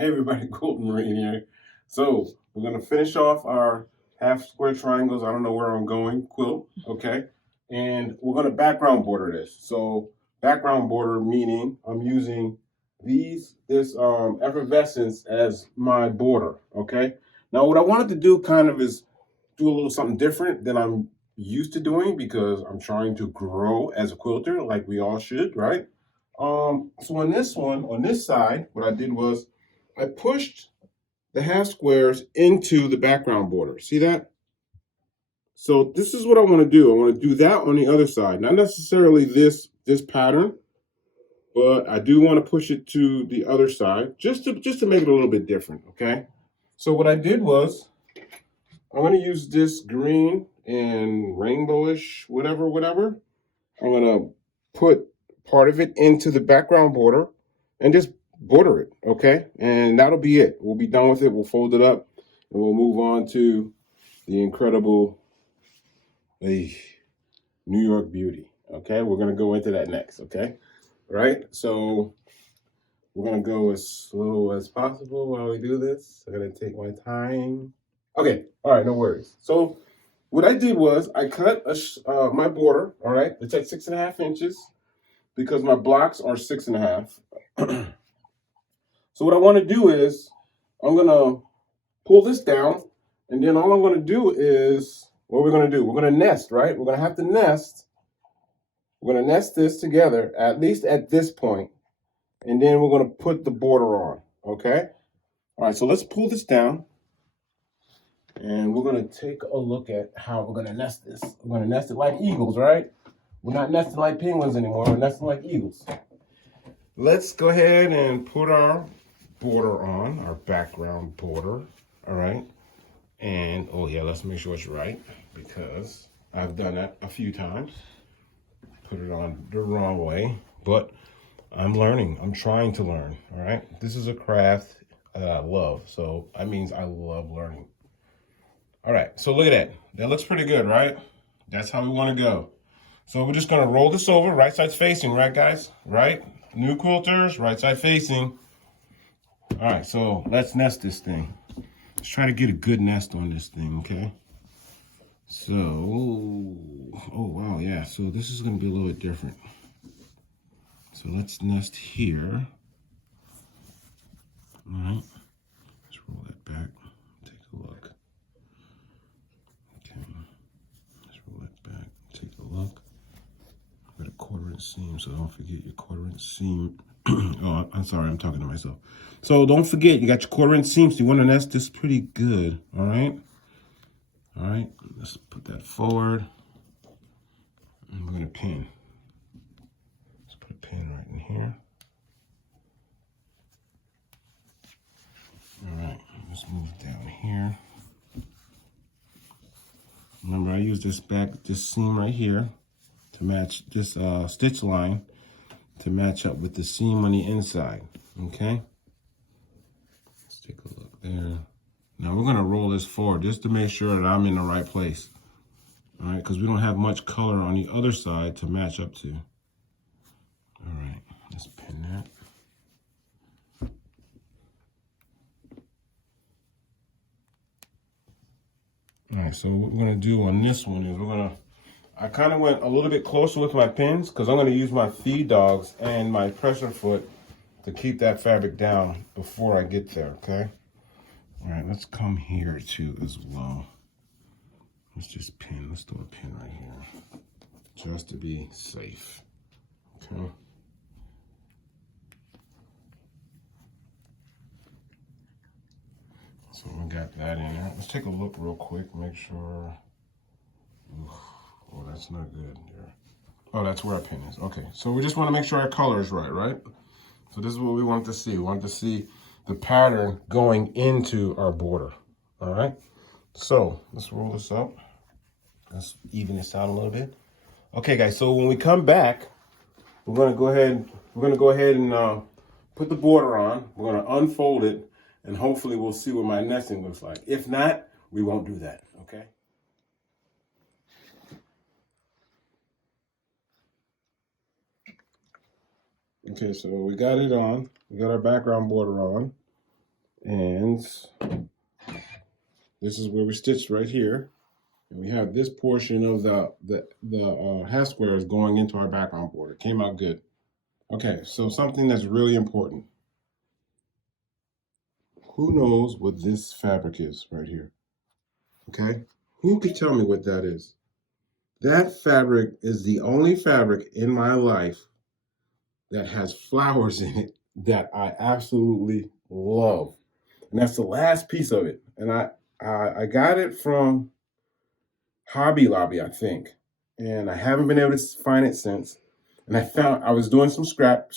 Hey everybody, Quilting Marine here. So we're gonna finish off our half square triangles. I don't know where I'm going, quilt, okay? And we're gonna background border this. So background border meaning I'm using this effervescence as my border, okay? Now what I wanted to do kind of is do a little something different than I'm used to doing because I'm trying to grow as a quilter like we all should, right? So on this one, on this side, what I did was I pushed the half squares into the background border. See that? So this is what I want to do. I want to do that on the other side. Not necessarily this pattern, but I do want to push it to the other side just to make it a little bit different, okay? So what I did was I'm going to use this green and rainbowish whatever. I'm going to put part of it into the background border and just border it, okay? And that'll be it. We'll be done with it. We'll fold it up and we'll move on to the incredible New York beauty, okay? We're gonna go into that next, okay? All right, so we're gonna go as slow as possible while we do this. I'm gonna take my time. Okay, all right, no worries. So what I did was I cut my border, all right? It's at 6.5 inches because my blocks are 6.5. So what I want to do is I'm going to pull this down, and then all I'm going to do is, what we're going to do, we're going to nest, right? We're going to have to nest. We're going to nest this together, at least at this point, and then we're going to put the border on, okay? All right, so let's pull this down, and we're going to take a look at how we're going to nest this. We're going to nest it like eagles, right? We're not nesting like penguins anymore. We're nesting like eagles. Let's go ahead and put our border on, our background border, all right? And, oh yeah, let's make sure it's right because I've done that a few times. Put it on the wrong way, but I'm learning. I'm trying to learn, all right? This is a craft that I love, so that means I love learning. All right, so look at that. That looks pretty good, right? That's how we want to go. So we're just going to roll this over, right side's facing, right, guys? Right? New quilters, right side facing. All right, so let's nest this thing. Let's try to get a good nest on this thing, okay? So, oh wow, yeah. So this is going to be a little bit different. So let's nest here. All right, let's roll that back. Take a look. Okay, let's roll that back. Take a look. Got a 1/4 inch seam, so don't forget your 1/4 inch seam. Oh, I'm sorry, I'm talking to myself. So don't forget, you got your 1/4 inch seams. You want to nest this pretty good, all right? All right, let's put that forward. And we're gonna pin. Let's put a pin right in here. All right, let's move down here. Remember, I use this seam right here to match this stitch line to match up with the seam on the inside, okay? Let's take a look there. Now we're gonna roll this forward just to make sure that I'm in the right place, all right? Because we don't have much color on the other side to match up to. All right, let's pin that. All right, so what we're gonna do on this one is I kind of went a little bit closer with my pins because I'm gonna use my feed dogs and my pressure foot to keep that fabric down before I get there, okay? All right, let's come here too as well. Let's just pin, let's throw a pin right here just to be safe, okay? So we got that in there. Let's take a look real quick, make sure. Oh, that's not good there. Oh, that's where our pin is. Okay, so we just want to make sure our color is right? So this is what we want to see. We want to see the pattern going into our border, all right? So let's roll this up. Let's even this out a little bit. Okay, guys, so when we come back, we're gonna go ahead and put the border on. We're gonna unfold it, and hopefully we'll see what my nesting looks like. If not, we won't do that, okay? Okay, so we got it on. We got our background border on. And this is where we stitched right here. And we have this portion of the half squares going into our background border. Came out good. Okay, so something that's really important. Who knows what this fabric is right here? Okay, who could tell me what that is? That fabric is the only fabric in my life that has flowers in it that I absolutely love. And that's the last piece of it. And I got it from Hobby Lobby, I think. And I haven't been able to find it since. And I was doing some scrap.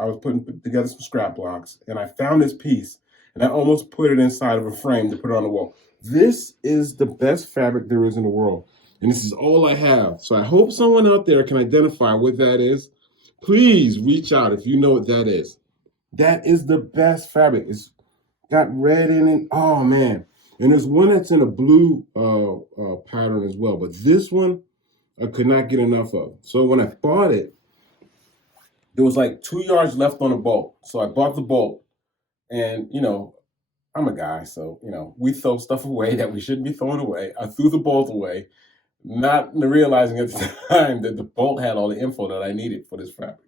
I was putting together some scrap blocks, and I found this piece, and I almost put it inside of a frame to put it on the wall. This is the best fabric there is in the world, and this is all I have. So I hope someone out there can identify what that is. Please reach out if you know what that is. That is the best fabric. It's got red in it. Oh man. And there's one that's in a blue pattern as well. But this one, I could not get enough of. So when I bought it, there was like 2 yards left on the bolt. So I bought the bolt. And, you know, I'm a guy. So, you know, we throw stuff away that we shouldn't be throwing away. I threw the bolt away, not realizing at the time that the bolt had all the info that I needed for this fabric.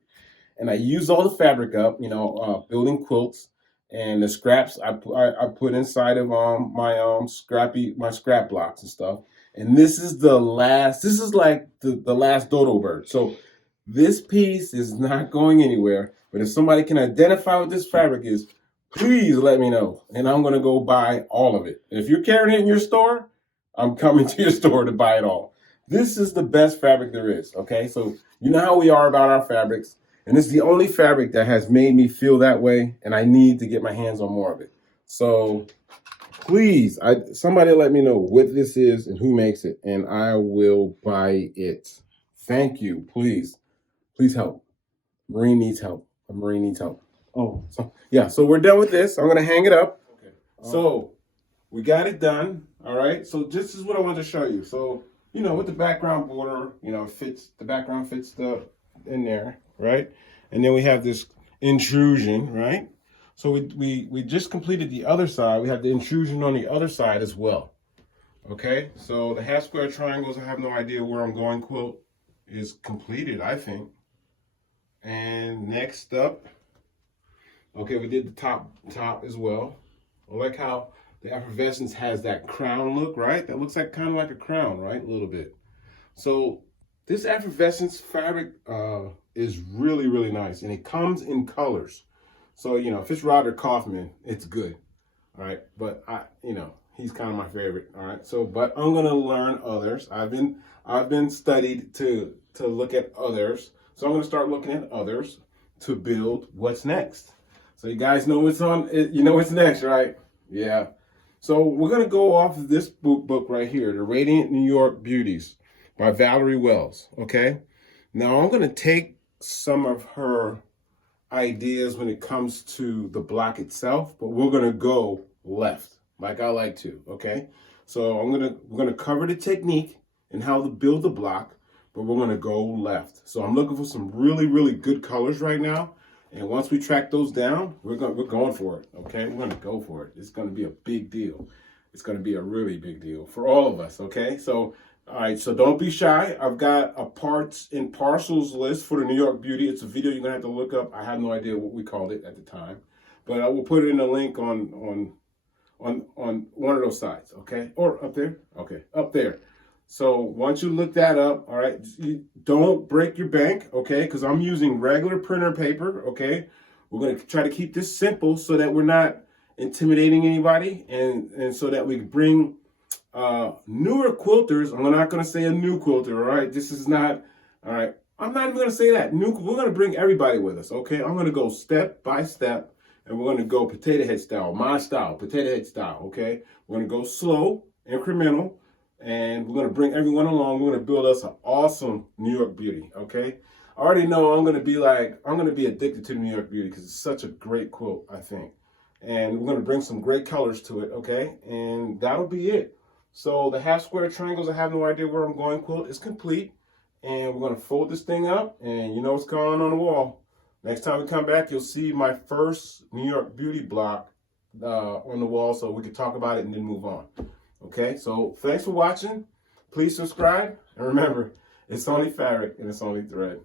And I used all the fabric up, you know, building quilts, and the scraps I put inside of my scrap blocks and stuff. And this is the last. This is like the last dodo bird. So this piece is not going anywhere. But if somebody can identify what this fabric is, please let me know, and I'm gonna go buy all of it. If you're carrying it in your store, I'm coming to your store to buy it all. This is the best fabric there is. Okay, so you know how we are about our fabrics. And it's the only fabric that has made me feel that way, and I need to get my hands on more of it. So please, somebody let me know what this is and who makes it, and I will buy it. Thank you. Please help. Marine needs help. A Marine needs help. Oh, so yeah, so we're done with this. I'm gonna hang it up. Okay. So we got it done. All right. So this is what I wanted to show you. So, you know, with the background border, you know, the background fits in there, right? And then we have this intrusion, right? So we just completed the other side. We have the intrusion on the other side as well. Okay, so the half square triangles, I have no idea where I'm going quilt is completed, I think. And next up, okay, we did the top as well. I like how the effervescence has that crown look, right? That looks like kind of like a crown, right? A little bit. So this effervescence fabric is really, really nice, and it comes in colors. So, you know, if it's Robert Kaufman, it's good. All right, but you know, he's kind of my favorite. All right, so but I'm gonna learn others. I've been studied to look at others. So I'm gonna start looking at others to build what's next. So you guys know what's on. You know what's next, right? Yeah. So we're gonna go off of this book right here, The Radiant New York Beauties by Valerie Wells. Okay. Now I'm gonna take some of her ideas when it comes to the block itself, but we're gonna go left, like I like to. Okay. So we're gonna cover the technique and how to build the block, but we're gonna go left. So I'm looking for some really, really good colors right now. And once we track those down, we're going for it. Okay, we're gonna go for it. It's gonna be a big deal. It's gonna be a really big deal for all of us. Okay, so all right, so don't be shy. I've got a parts and parcels list for the New York Beauty. It's a video you're gonna have to look up. I have no idea what we called it at the time, but I will put it in a link on one of those sites. Okay, or up there. Okay, up there. So once you look that up, all right, you don't break your bank, okay, because I'm using regular printer paper, okay. We're going to try to keep this simple so that we're not intimidating anybody, and so that we bring newer quilters. I'm not going to say a new quilter, all right. This is not, all right, I'm not even going to say that. We're going to bring everybody with us, okay. I'm going to go step by step, and we're going to go potato head style, my style, potato head style, okay. We're going to go slow, incremental. And we're going to bring everyone along. We're going to build us an awesome New York Beauty, okay? I already know I'm going to be addicted to the New York Beauty because it's such a great quilt, I think. And we're going to bring some great colors to it, okay? And that'll be it. So the half square triangles, I have no idea where I'm going quilt is complete. And we're going to fold this thing up, and you know what's going on the wall. Next time we come back, you'll see my first New York Beauty block on the wall so we can talk about it and then move on. Okay, so thanks for watching. Please subscribe, and remember, it's only fabric and it's only thread.